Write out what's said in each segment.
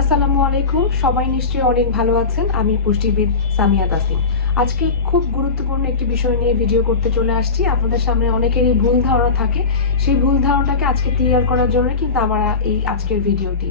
আসসালামু আলাইকুম। সবাই নিশ্চয়ই অনেক ভালো আছেন। আমি পুষ্টিবিদ সামিয়া তাসিম আজকে খুব গুরুত্বপূর্ণ একটি বিষয় নিয়ে ভিডিও করতে চলে আসছি। আপনাদের সামনে অনেকেরই ভুল ধারণা থাকে। সেই ভুল ধারণাটাকে আজকে ক্লিয়ার করার জন্য কিন্তু আমার এই আজকের ভিডিওটি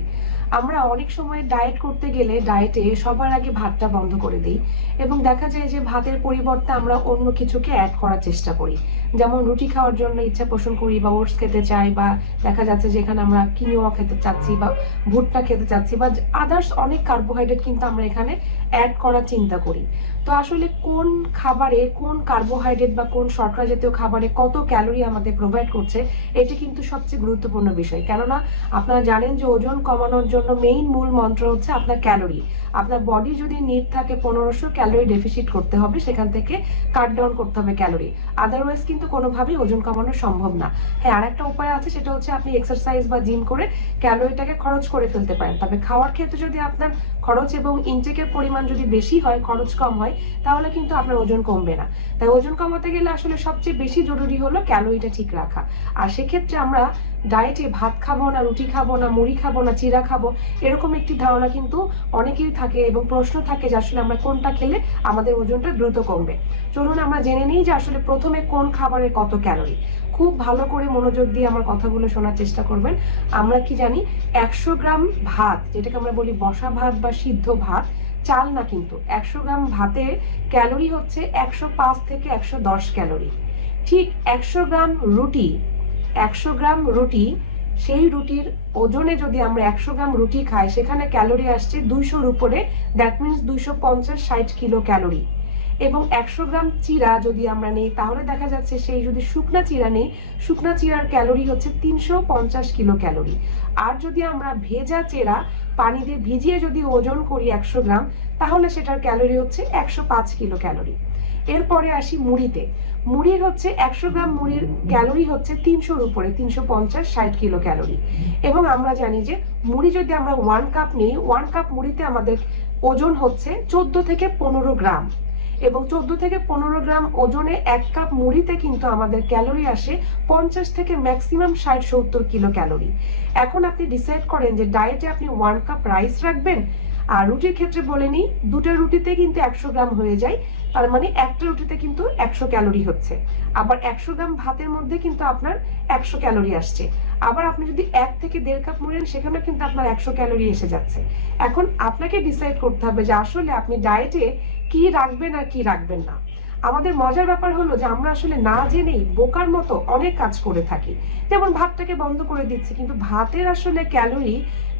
আমরা অনেক সময় ডায়েট করতে গেলে ডায়েটে সবার আগে ভাতটা বন্ধ করে দিই এবং দেখা যায় যে ভাতের পরিবর্তে আমরা অন্য কিছুকে অ্যাড করার চেষ্টা করি। যেমন রুটি খাওয়ার জন্য ইচ্ছা পোষণ করি বা ওটস খেতে চাই বা দেখা যাচ্ছে যে এখানে আমরা কিনোয়া খেতে চাচ্ছি বা ভুট্টা খেতে চাচ্ছি বা আদার্স অনেক কার্বোহাইড্রেট কিন্তু আমরা এখানে অ্যাড করার চিন্তা করি। তো আসলে কোন খাবারে কোন কার্বোহাইড্রেট বা কোন শর্করা জাতীয় খাবারে কত ক্যালোরি আমাদের প্রোভাইড করছে, এটি কিন্তু সবচেয়ে গুরুত্বপূর্ণ বিষয়। কেননা আপনারা জানেন যে ওজন কমানোর জন্য মেইন মূল মন্ত্র হচ্ছে আপনার ক্যালোরি আপনার বডি যদি নিট থাকে পনেরোশো ক্যালোরি ডেফিসিট করতে হবে, সেখান থেকে কাট ডাউন করতে হবে ক্যালোরি আদারওয়াইজ কিন্তু কোনোভাবেই ওজন কমানো সম্ভব না। হ্যাঁ আর একটা উপায় আছে, সেটা হচ্ছে আপনি এক্সারসাইজ বা জিম করে ক্যালোরিটাকে খরচ করে ফেলতে পারেন। তবে খাওয়ার ক্ষেত্রে যদি আপনার খরচ এবং ইনটেকের পরিমাণ যদি বেশি হয়, খরচ কম হয়, তাহলে কিন্তু আপনার ওজন কমবে না। তাই ওজন কমাতে গেলে আসলে সবচেয়ে বেশি জরুরি হলো ক্যালোরিটা ঠিক রাখা। আর সেক্ষেত্রে আমরা ডায়েটে ভাত খাব না, রুটি খাব না, মুড়ি খাব না চিরা খাব, এরকম একটি ধারণা কিন্তু অনেকেরই থাকে এবং প্রশ্ন থাকে যে আসলে আমরা কোনটা খেলে আমাদের ওজনটা দ্রুত কমবে। চলুন আমরা জেনে নিই যে আসলে প্রথমে কোন খাবারে কত ক্যালোরি। খুব ভালো করে মনোযোগ দিয়ে আমার কথাগুলো শোনার চেষ্টা করবেন। আমরা কি জানি, একশো গ্রাম ভাত, যেটাকে আমরা বলি বসা ভাত বা সিদ্ধ ভাত চাল না কিন্তু। একশো গ্রাম ভাতের ক্যালোরি হচ্ছে একশো পাঁচ থেকে একশো দশ ক্যালোরি। ঠিক একশো গ্রাম রুটি, একশো গ্রাম রুটি, সেই রুটির ওজনে যদি আমরা একশো গ্রাম রুটি খাই, সেখানে ক্যালোরি আসছে দুইশোর উপরে। দ্যাট মিনস দুইশো পঞ্চাশ ষাট কিলো ক্যালোরি। এবং একশো গ্রাম চিরা যদি আমরা নেই, তাহলে দেখা যাচ্ছে সেই যদি শুকনা চিরা নেই, শুকনা চিরার ক্যালোরি হচ্ছে তিনশো পঞ্চাশ কিলো ক্যালোরি আর যদি আমরা ভেজা চেরা পানি দিয়ে ভিজিয়ে যদি ওজন করি একশো গ্রাম, তাহলে সেটার ক্যালোরি হচ্ছে একশো পাঁচ কিলো ক্যালোরি এরপরে আসি মুড়িতে। মুড়ির হচ্ছে একশো গ্রাম মুড়ির ক্যালোরি হচ্ছে তিনশোর উপরে, তিনশো পঞ্চাশ ষাট কিলো ক্যালোরি এবং আমরা জানি যে মুড়ি যদি আমরা ওয়ান কাপ নিই, ওয়ান কাপ মুড়িতে আমাদের ওজন হচ্ছে চোদ্দ থেকে পনেরো গ্রাম। এবং চোদ্দ থেকে পনেরো গ্রাম ওজনে এক কাপ মুড়িতে কিন্তু আমাদের ক্যালোরি আসে পঞ্চাশ থেকে ম্যাক্সিমাম ষাট সত্তর কিলো ক্যালোরি। এখন আপনি ডিসাইড করেন যে ডায়েটে আপনি ওয়ান কাপ রাইস রাখবেন। আর রুটির ক্ষেত্রে বলে নিই, দুটো রুটিতে কিন্তু একশো গ্রাম হয়ে যায়, তার মানে একটা রুটিতে কিন্তু একশো ক্যালোরি হচ্ছে। আবার একশো গ্রাম ভাতের মধ্যে কিন্তু আপনার একশো ক্যালোরি আসছে। আবার আপনি যদি এক থেকে দেড় কাপ মুড়েন সেখানে কিন্তু আপনার একশো ক্যালোরি এসে যাচ্ছে। এখন আপনাকে ডিসাইড করতে হবে যে আসলে আপনি ডায়েটে কি রাখবেন আর কি রাখবেন না। আমাদের মজার ব্যাপার হলো যে আমরা আসলে না জেনেই বোকার মতো অনেক কাজ করে থাকি। যেমন ভাতটাকে বন্ধ করে দিচ্ছি, কিন্তু ভাতের আসলে ক্যালোরি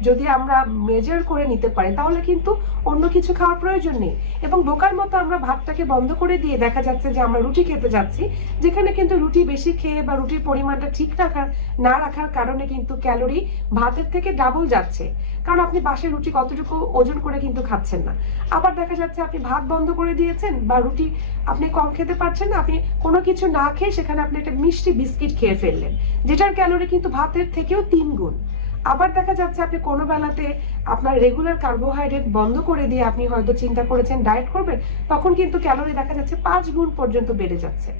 যদি আমরা মেজার করে নিতে পারি, তাহলে কিন্তু অন্য কিছু খাওয়ার প্রয়োজন নেই। এবং বোকার মতো আমরা ভাতটাকে বন্ধ করে দিয়ে দেখা যাচ্ছে যে আমরা রুটি খেতে যাচ্ছি, যেখানে কিন্তু রুটি বেশি খেয়ে বা রুটির পরিমাণটা ঠিক রাখার, না রাখার কারণে কিন্তু ক্যালোরি ভাতের থেকে ডাবল যাচ্ছে। কারণ আপনি বাসে রুটি কতটুকু ওজন করে কিন্তু খাচ্ছেন না। আবার দেখা যাচ্ছে আপনি ভাত বন্ধ করে দিয়েছেন বা রুটি আপনি কম খেতে পারছেন না, আপনি কোনো কিছু না খেয়ে সেখানে আপনি একটা মিষ্টি বিস্কিট খেয়ে ফেললেন, যেটার ক্যালোরি কিন্তু ভাতের থেকেও তিন গুণ। আবার দেখা যাচ্ছে আপনি কোনো বেলাতে আপনার রেগুলার কার্বোহাইড্রেট বন্ধ করে দিয়ে আপনি হয়তো চিন্তা করেছেন ডায়েট করবেন, তখন কিন্তু ক্যালোরি দেখা যাচ্ছে পাঁচ গুণ পর্যন্ত বেড়ে যাচ্ছে।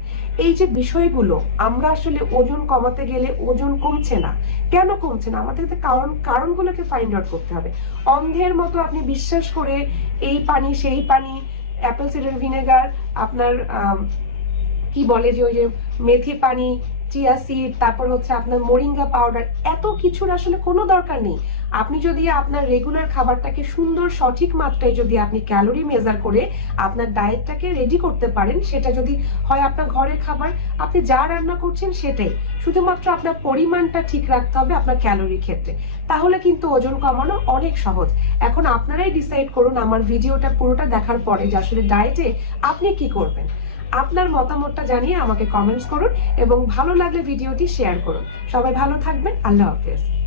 এই যে বিষয়গুলো, আমরা আসলে ওজন কমাতে গেলে ওজন কমছে না। কেন কমছে না? আমাদেরকে কারণ, কারণগুলোকে ফাইন্ড আউট করতে হবে। অন্ধের মতো আপনি বিশ্বাস করে এই পানি, সেই পানি অ্যাপেল সিডার ভিনেগার আপনার কি বলে যে ওই যে মেথি পানি চিয়া সিড তারপর হচ্ছে আপনার মোরিঙ্গা পাউডার এত কিছুর আসলে কোনো দরকার নেই। আপনি যদি আপনার রেগুলার খাবারটাকে সুন্দর সঠিক মাত্রায় যদি আপনি ক্যালোরি মেজার করে আপনার ডায়েটটাকে রেডি করতে পারেন, সেটা যদি হয় আপনার ঘরের খাবার, আপনি যা রান্না করছেন সেটাই। শুধুমাত্র আপনার পরিমাণটা ঠিক রাখতে হবে আপনার ক্যালোরির ক্ষেত্রে। তাহলে কিন্তু ওজন কমানো অনেক সহজ। এখন আপনারাই ডিসাইড করুন আমার ভিডিওটা পুরোটা দেখার পরে যে আসলে ডায়েটে আপনি কি করবেন। আপনার মতামতটা জানিয়ে আমাকে কমেন্টস করুন এবং ভালো লাগলে ভিডিওটি শেয়ার করুন। সবাই ভালো থাকবেন। আল্লাহ হাফেজ।